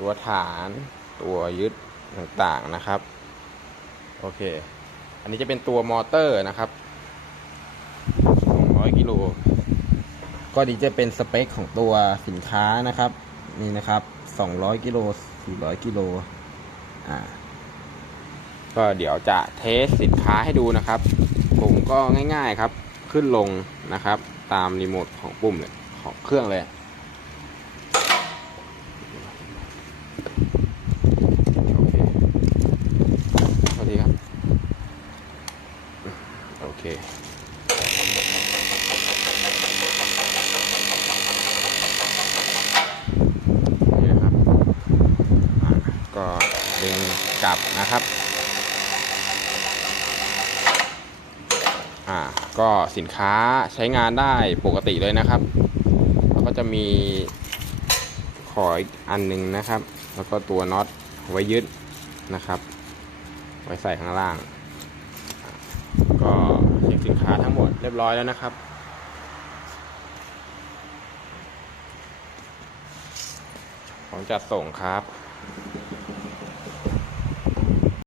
ตัวฐานตัวยึดต่างๆนะครับ โอเค อันนี้จะเป็นตัวมอเตอร์นะครับ200กิโลก็ดีจะเป็นสเปคของตัวสินค้านะครับ นี่นะครับ 200กิโล400กิโลอ่าก็เดี๋ยวจะเทสสินค้าให้ดูนะครับผมก็ง่ายๆครับ ขึ้นลงนะครับ ตามรีโมทของปุ่มเลยของเครื่องเลย โอเคสวัสดีครับ โอเคนี่นะครับอะก็ดึงกลับนะครับอ่าก็สินค้าใช้งานได้ปกติเลยนะครับ แล้วก็จะมีขออีกอันหนึงนะครับ แล้วก็ตัวน็อตไว้ยึดนะครับ ไว้ใส่ข้างล่าง นค้าทั้งหมดเรียบร้อยแล้วนะครับ ของจัดส่งครับ